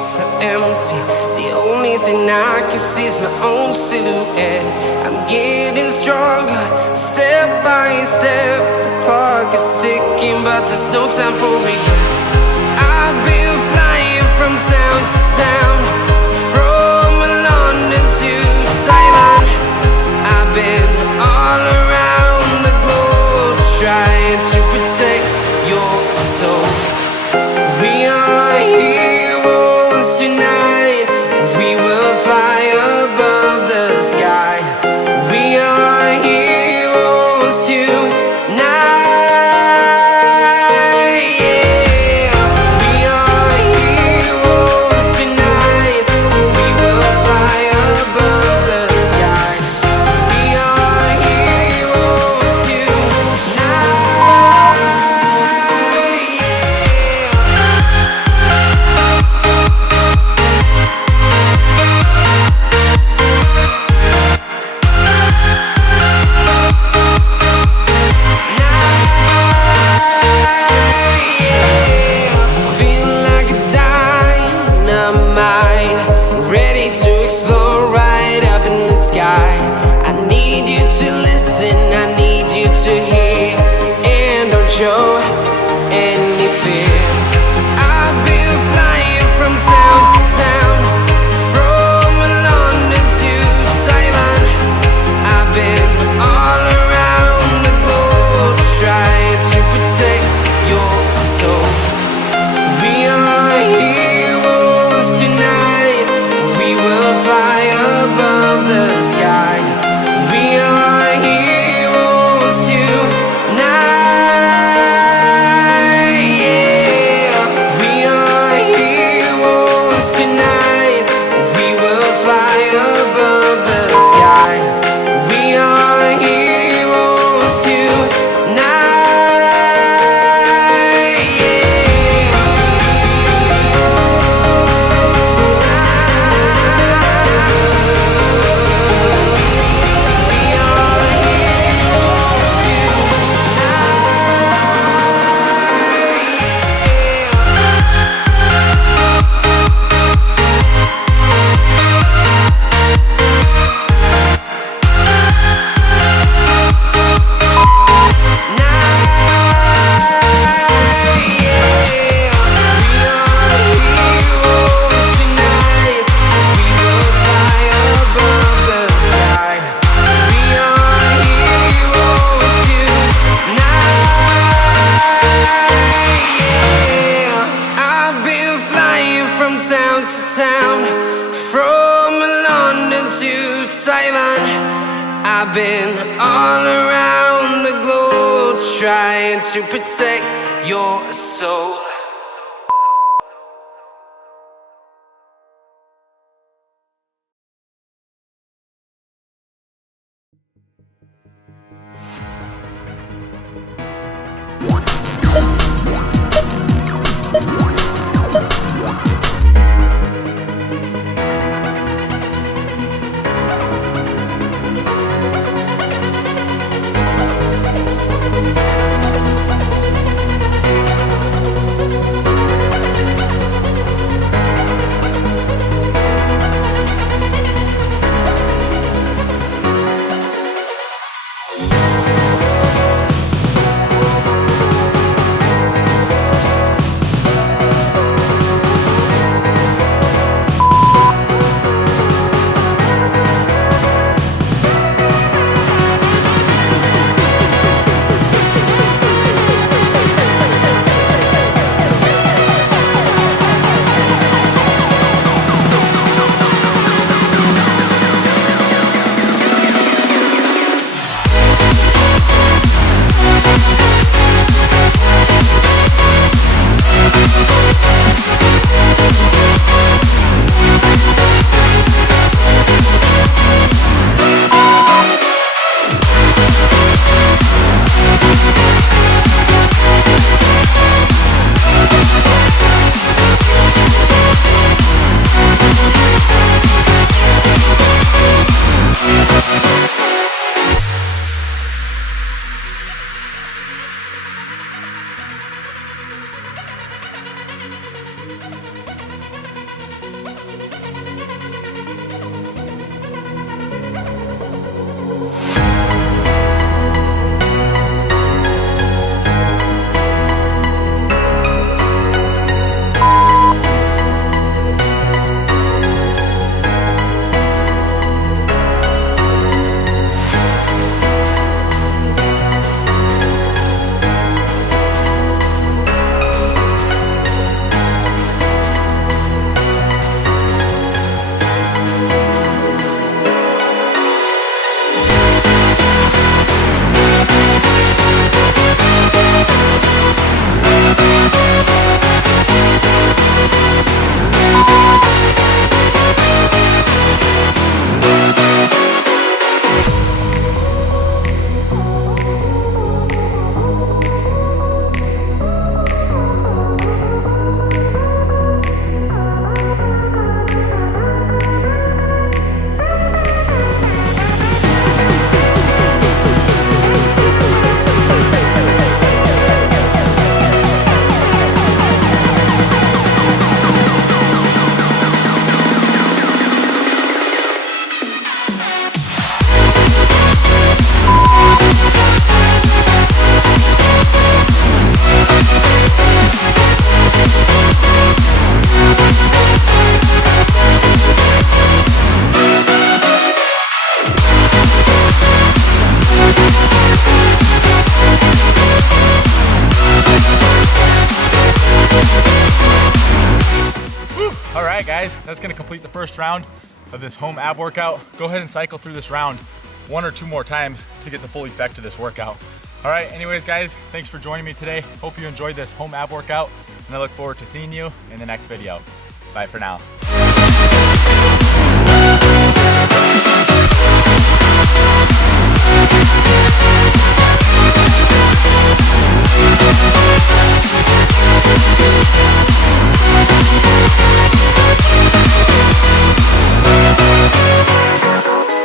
so empty. The only thing I can see is my own silhouette. I'm getting stronger, step by step. The clock is ticking, but there's no time for regrets. I've been flying from town to town, from London to Taiwan. I've been all around the globe, trying to protect your soul. We are heroes tonight. We will fly above the sky. We are heroes tonight. Yeah. We are heroes tonight. We will fly above the sky. We are heroes tonight. I need you to hear, and don't show any fear. I've been flying from town to town, from London to Taiwan. I've been all around the globe, trying to protect your soul. We are heroes tonight. We will fly above the sky. We are heroes tonight. Yeah. We are heroes tonight. We will fly above the sky. We are heroes tonight. Town to town, from London to Taiwan. I've been all around the globe, trying to protect your soul. guys, that's gonna complete the first round of this home ab workout. Go ahead and cycle through this round 1 or 2 more times to get the full effect of this workout. All right, anyways guys, thanks for joining me today. Hope you enjoyed this home ab workout, and I look forward to seeing you in the next video. Bye for now.